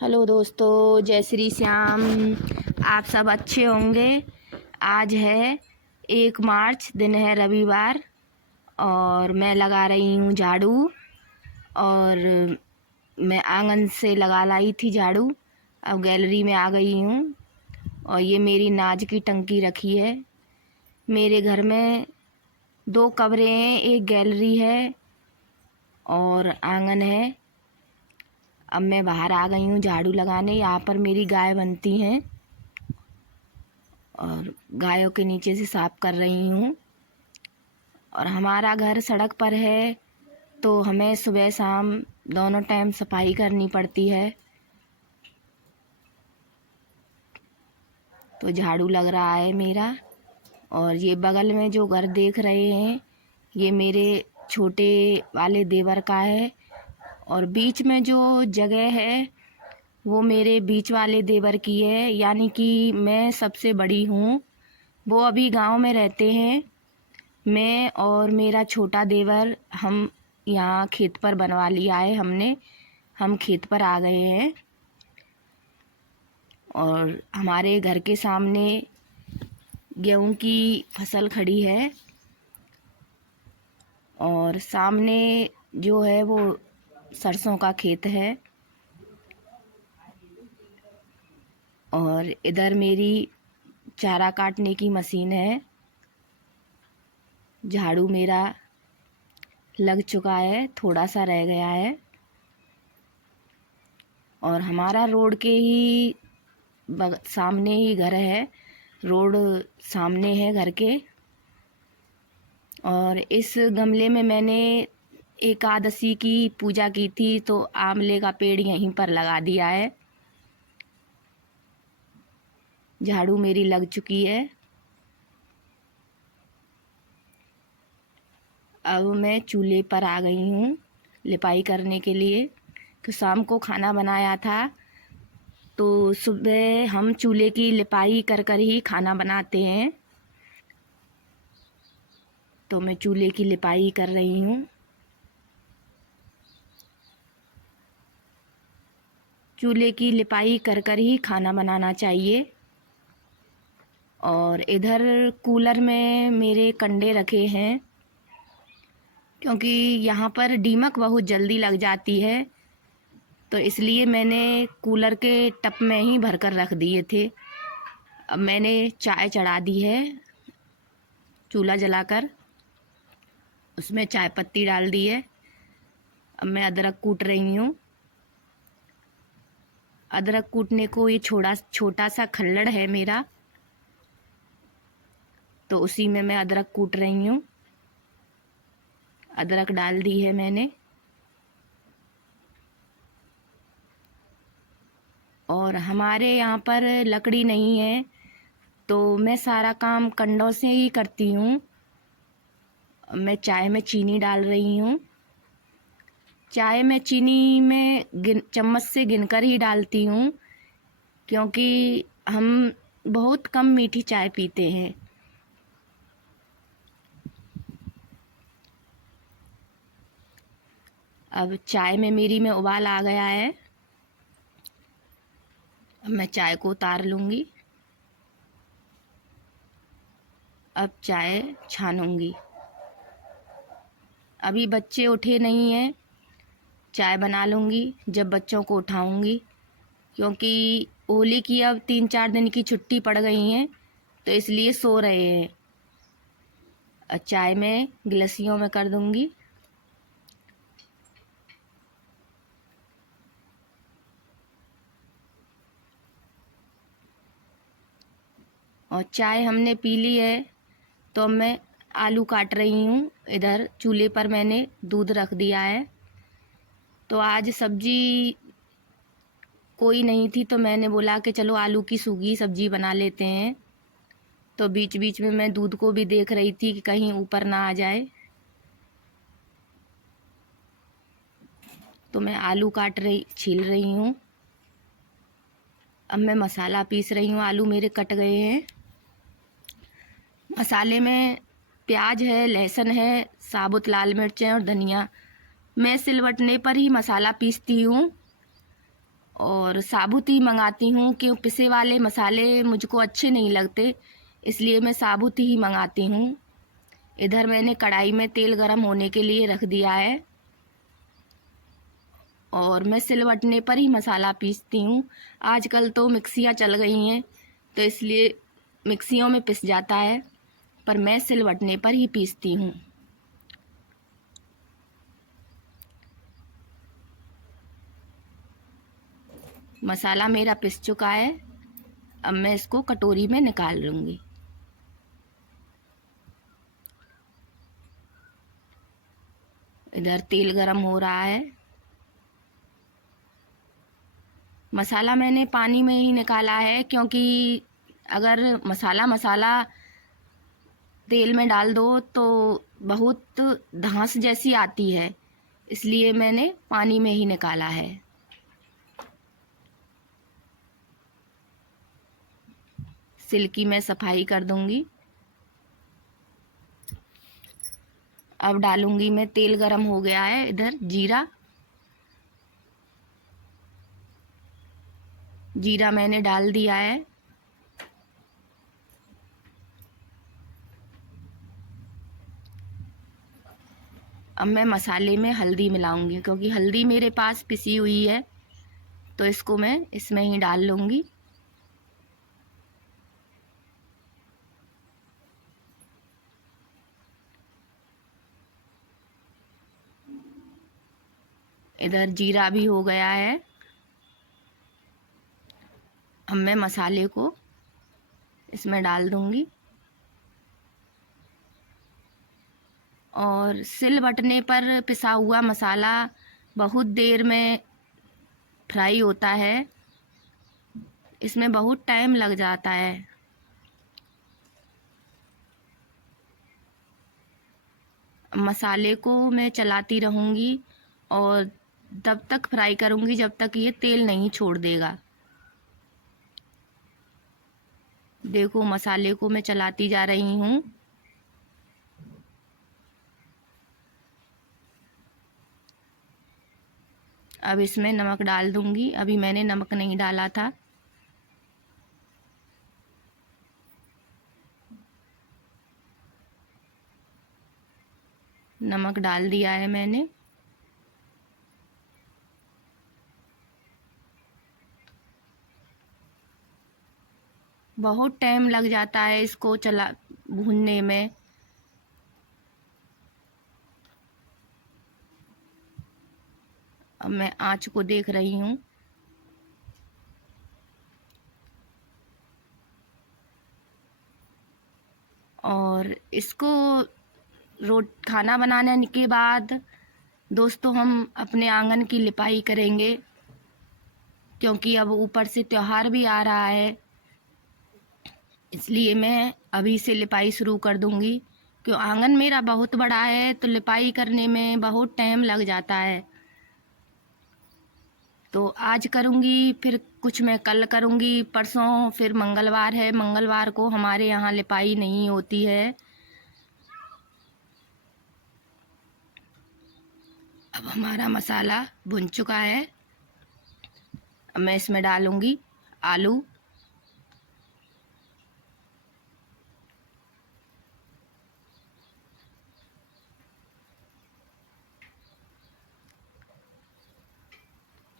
Hello दोस्तों, जय श्री श्याम। आप सब अच्छे होंगे। आज है 1 मार्च, दिन है रविवार और मैं लगा रही हूँ झाड़ू। और मैं आंगन से लगा लाई थी झाड़ू, अब गैलरी में आ गई हूँ। और ये मेरी नाज की टंकी रखी है। मेरे घर में 2 कमरे हैं, एक गैलरी है और आंगन है। अब मैं बाहर आ गई हूँ झाड़ू लगाने। यहाँ पर मेरी गाय बनती हैं और गायों के नीचे से साफ कर रही हूँ। और हमारा घर सड़क पर है तो हमें सुबह शाम दोनों टाइम सफाई करनी पड़ती है। तो झाड़ू लग रहा है मेरा। और ये बगल में जो घर देख रहे हैं, ये मेरे छोटे वाले देवर का है। और बीच में जो जगह है वो मेरे बीच वाले देवर की है, यानी कि मैं सबसे बड़ी हूँ। वो अभी गांव में रहते हैं। मैं और मेरा छोटा देवर हम यहाँ खेत पर बनवा लिया है हमने। हम खेत पर आ गए हैं और हमारे घर के सामने गेहूं की फसल खड़ी है और सामने जो है वो सरसों का खेत है। और इधर मेरी चारा काटने की मशीन है। झाड़ू मेरा लग चुका है, थोड़ा सा रह गया है। और हमारा रोड के ही सामने ही घर है, रोड सामने है घर के। और इस गमले में मैंने एकादशी की पूजा की थी तो आंवले का पेड़ यहीं पर लगा दिया है। झाड़ू मेरी लग चुकी है। अब मैं चूल्हे पर आ गई हूँ लिपाई करने के लिए, कि शाम को खाना बनाया था तो सुबह हम चूल्हे की लिपाई कर कर ही खाना बनाते हैं। तो मैं चूल्हे की लिपाई कर रही हूँ। चूल्हे की लिपाई कर कर ही खाना बनाना चाहिए। और इधर कूलर में मेरे कंडे रखे हैं, क्योंकि यहाँ पर दीमक बहुत जल्दी लग जाती है, तो इसलिए मैंने कूलर के टप में ही भर कर रख दिए थे। अब मैंने चाय चढ़ा दी है, चूल्हा जलाकर उसमें चाय पत्ती डाल दी है। अब मैं अदरक कूट रही हूँ। अदरक कूटने को ये छोटा सा खल्लड़ है मेरा, तो उसी में मैं अदरक कूट रही हूँ। अदरक डाल दी है मैंने। और हमारे यहाँ पर लकड़ी नहीं है तो मैं सारा काम कंडों से ही करती हूँ। मैं चाय में चीनी डाल रही हूँ। चाय में चीनी में चम्मच से गिनकर ही डालती हूँ, क्योंकि हम बहुत कम मीठी चाय पीते हैं। अब चाय में मेरी में उबाल आ गया है। अब मैं चाय को उतार लूँगी। अब चाय छानूंगी। अभी बच्चे उठे नहीं हैं, चाय बना लूँगी जब बच्चों को उठाऊंगी, क्योंकि होली की अब 3-4 दिन की छुट्टी पड़ गई हैं तो इसलिए सो रहे हैं। चाय में गिलासियों में कर दूंगी। और चाय हमने पी ली है तो मैं आलू काट रही हूँ। इधर चूल्हे पर मैंने दूध रख दिया है। तो आज सब्जी कोई नहीं थी तो मैंने बोला कि चलो आलू की सूखी सब्जी बना लेते हैं। तो बीच बीच में मैं दूध को भी देख रही थी कि कहीं ऊपर ना आ जाए। तो मैं आलू छील रही हूँ। अब मैं मसाला पीस रही हूँ। आलू मेरे कट गए हैं। मसाले में प्याज है, लहसुन है, साबुत लाल मिर्चें और धनिया। मैं सिलवटने पर ही मसाला पीसती हूँ। और और साबुत ही मंगाती हूँ, क्यों पिसे वाले मसाले मुझको अच्छे नहीं लगते, इसलिए मैं साबुत ही मंगाती हूँ। इधर मैंने कढ़ाई में तेल गरम होने के लिए रख दिया है और मैं सिलबट्टे पर ही मसाला पीसती हूँ। आजकल तो मिक्सियाँ चल गई हैं तो इसलिए मिक्सियों में पिस जाता है, पर मैं सिलबट्टे पर ही पीसती हूँ। मसाला मेरा पिस चुका है, अब मैं इसको कटोरी में निकाल लूँगी। इधर तेल गरम हो रहा है। मसाला मैंने पानी में ही निकाला है, क्योंकि अगर मसाला तेल में डाल दो तो बहुत धांस जैसी आती है, इसलिए मैंने पानी में ही निकाला है। सिल की मैं सफाई कर दूंगी। अब डालूंगी मैं, तेल गरम हो गया है। इधर जीरा मैंने डाल दिया है। अब मैं मसाले में हल्दी मिलाऊंगी, क्योंकि हल्दी मेरे पास पिसी हुई है तो इसको मैं इसमें ही डाल लूंगी। इधर जीरा भी हो गया है। अब मैं मसाले को इसमें डाल दूंगी और सिलबट्टे पर पिसा हुआ मसाला बहुत देर में फ्राई होता है, इसमें बहुत टाइम लग जाता है। मसाले को मैं चलाती रहूँगी और तब तक फ्राई करूँगी जब तक ये तेल नहीं छोड़ देगा। देखो, मसाले को मैं चलाती जा रही हूँ। अब इसमें नमक डाल दूँगी, अभी मैंने नमक नहीं डाला था। नमक डाल दिया है मैंने। बहुत टाइम लग जाता है इसको भूनने में। अब मैं आँच को देख रही हूँ। और इसको खाना बनाने के बाद दोस्तों हम अपने आंगन की लिपाई करेंगे, क्योंकि अब ऊपर से त्योहार भी आ रहा है, इसलिए मैं अभी से लिपाई शुरू कर दूंगी। क्यों, आंगन मेरा बहुत बड़ा है तो लिपाई करने में बहुत टाइम लग जाता है। तो आज करूंगी, फिर कुछ मैं कल करूंगी, परसों फिर मंगलवार है, मंगलवार को हमारे यहाँ लिपाई नहीं होती है। अब हमारा मसाला भुन चुका है। अब मैं इसमें डालूंगी आलू।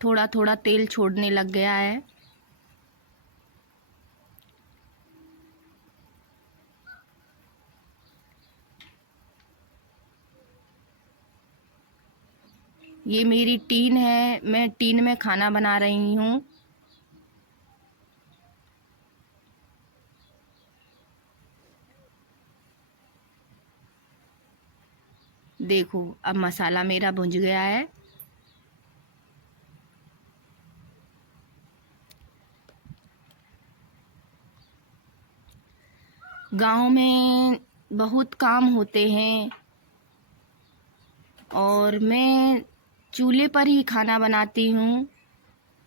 थोड़ा थोड़ा तेल छोड़ने लग गया है। ये मेरी टीन है, मैं टीन में खाना बना रही हूँ। देखो, अब मसाला मेरा भुन गया है। गांव में बहुत काम होते हैं और मैं चूल्हे पर ही खाना बनाती हूँ,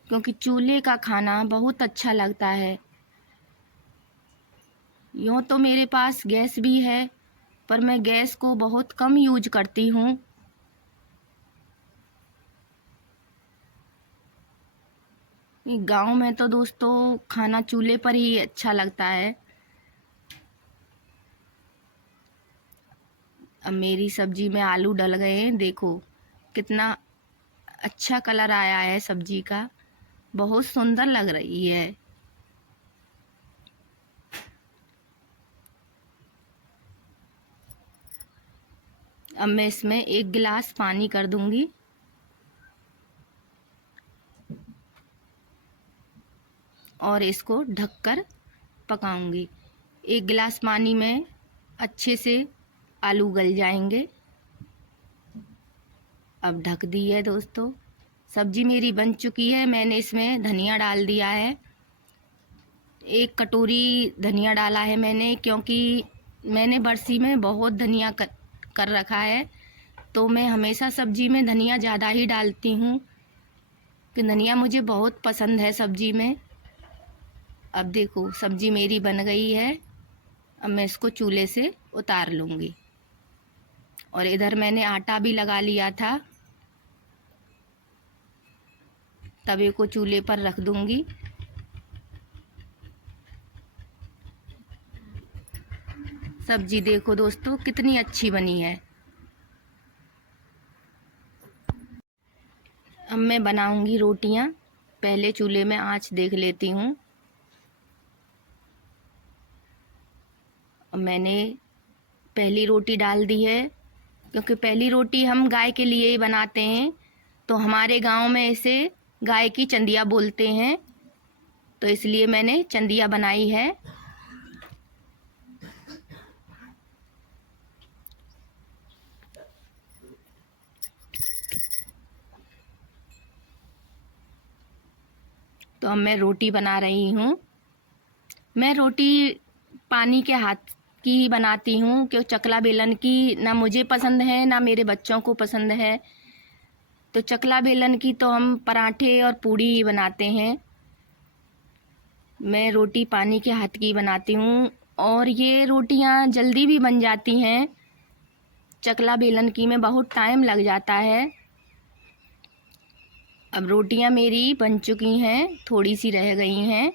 क्योंकि चूल्हे का खाना बहुत अच्छा लगता है। यूँ तो मेरे पास गैस भी है, पर मैं गैस को बहुत कम यूज करती हूँ। गांव में तो दोस्तों खाना चूल्हे पर ही अच्छा लगता है। अब मेरी सब्जी में आलू डल गए हैं, देखो कितना अच्छा कलर आया है सब्जी का, बहुत सुंदर लग रही है। अब मैं इसमें 1 गिलास पानी कर दूंगी और इसको ढककर पकाऊंगी। 1 गिलास पानी में अच्छे से आलू गल जाएंगे। अब ढक दी है दोस्तों, सब्जी मेरी बन चुकी है। मैंने इसमें धनिया डाल दिया है, 1 कटोरी धनिया डाला है मैंने, क्योंकि मैंने बरसी में बहुत धनिया कर रखा है, तो मैं हमेशा सब्जी में धनिया ज़्यादा ही डालती हूँ कि धनिया मुझे बहुत पसंद है सब्जी में। अब देखो सब्जी मेरी बन गई है। अब मैं इसको चूल्हे से उतार लूँगी और इधर मैंने आटा भी लगा लिया था, तवे को चूल्हे पर रख दूँगी। सब्जी देखो दोस्तों कितनी अच्छी बनी है। अब मैं बनाऊंगी रोटियां। पहले चूल्हे में आंच देख लेती हूँ। अब मैंने पहली रोटी डाल दी है, क्योंकि पहली रोटी हम गाय के लिए ही बनाते हैं, तो हमारे गांव में इसे गाय की चंदिया बोलते हैं, तो इसलिए मैंने चंदिया बनाई है। तो अब मैं रोटी बना रही हूँ। मैं रोटी पानी के हाथ की ही बनाती हूँ, क्योंकि चकला बेलन की ना मुझे पसंद है ना मेरे बच्चों को पसंद है। तो चकला बेलन की तो हम पराठे और पूड़ी ही बनाते हैं। मैं रोटी पानी के हाथ की बनाती हूँ और ये रोटियाँ जल्दी भी बन जाती हैं। चकला बेलन की में बहुत टाइम लग जाता है। अब रोटियाँ मेरी बन चुकी हैं, थोड़ी सी रह गई हैं।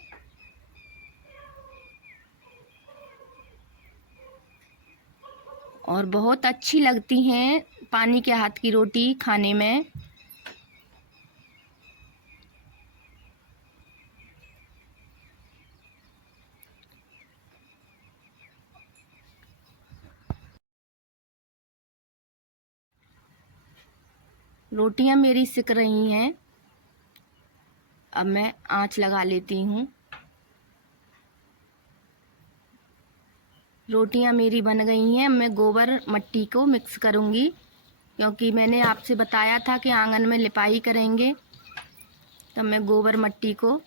और बहुत अच्छी लगती हैं पानी के हाथ की रोटी खाने में। रोटियां मेरी सिक रही हैं। अब मैं आंच लगा लेती हूँ। रोटियां मेरी बन गई हैं। मैं गोबर मट्टी को मिक्स करूँगी, क्योंकि मैंने आपसे बताया था कि आंगन में लिपाई करेंगे, तब मैं गोबर मट्टी को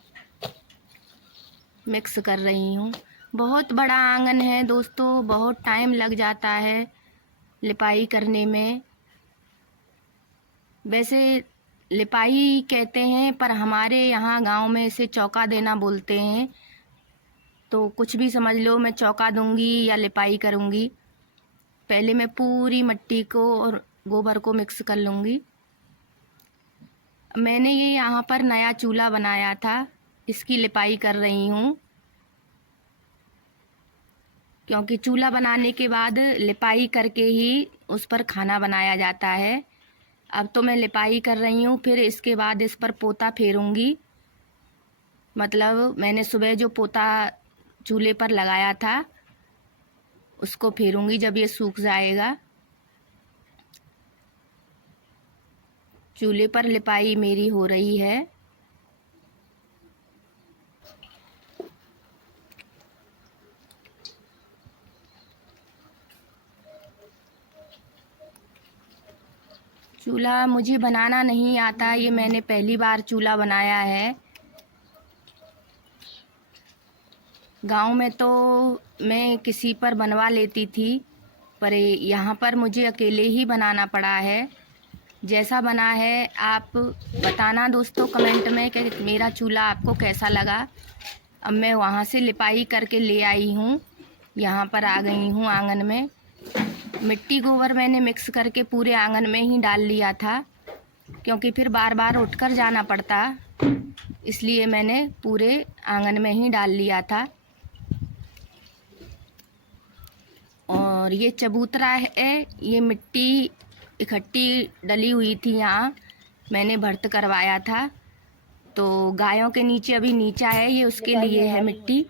मिक्स कर रही हूँ। बहुत बड़ा आंगन है दोस्तों, बहुत टाइम लग जाता है लिपाई करने में। वैसे लिपाई कहते हैं, पर हमारे यहाँ गांव में इसे चौका देना बोलते हैं, तो कुछ भी समझ लो, मैं चौका दूंगी या लिपाई करूंगी। पहले मैं पूरी मिट्टी को और गोबर को मिक्स कर लूँगी। मैंने ये यहाँ पर नया चूल्हा बनाया था, इसकी लिपाई कर रही हूँ, क्योंकि चूल्हा बनाने के बाद लिपाई करके ही उस पर खाना बनाया जाता है। अब तो मैं लिपाई कर रही हूँ, फिर इसके बाद इस पर पोता फेरूंगी। मतलब मैंने सुबह जो पोता चूल्हे पर लगाया था उसको फेरूंगी जब ये सूख जाएगा। चूल्हे पर लिपाई मेरी हो रही है। चूल्हा मुझे बनाना नहीं आता, ये मैंने पहली बार चूल्हा बनाया है। गांव में तो मैं किसी पर बनवा लेती थी, पर यहाँ पर मुझे अकेले ही बनाना पड़ा है। जैसा बना है आप बताना दोस्तों कमेंट में कि मेरा चूल्हा आपको कैसा लगा। अब मैं वहाँ से लिपाई करके ले आई हूँ, यहाँ पर आ गई हूँ आंगन में। मिट्टी गोबर मैंने मिक्स करके पूरे आंगन में ही डाल लिया था, क्योंकि फिर बार बार उठकर जाना पड़ता। इसलिए मैंने पूरे आंगन में ही डाल लिया था। और ये चबूतरा है, ये मिट्टी इकट्ठी डली हुई थी, यहाँ मैंने भर्त करवाया था। तो गायों के नीचे अभी नीचा है, ये उसके लिए है मिट्टी,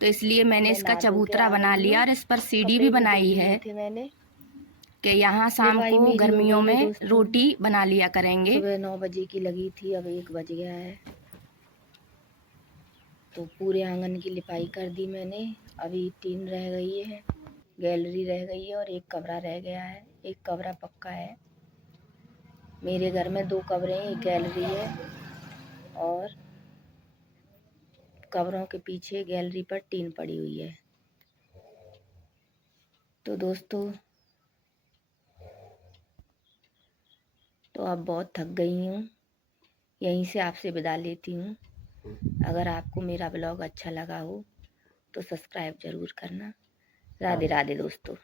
तो इसलिए मैंने इसका चबूतरा बना लिया और इस पर सीढ़ी भी बनाई है कि यहाँ शाम को गर्मियों में रोटी बना लिया करेंगे। सुबह 9 बजे की लगी थी, अब 1 बज गया है। तो पूरे आंगन की लिपाई कर दी मैंने। अभी 3 रह गई है, गैलरी रह गई है और एक कमरा रह गया है। एक कमरा पक्का है। मेरे घर में 2 कमरे हैं, एक गैलरी है और कमरों के पीछे गैलरी पर टीन पड़ी हुई है। तो दोस्तों, तो अब बहुत थक गई हूँ, यहीं से आपसे विदा लेती हूँ। अगर आपको मेरा ब्लॉग अच्छा लगा हो तो सब्सक्राइब ज़रूर करना। राधे राधे दोस्तों।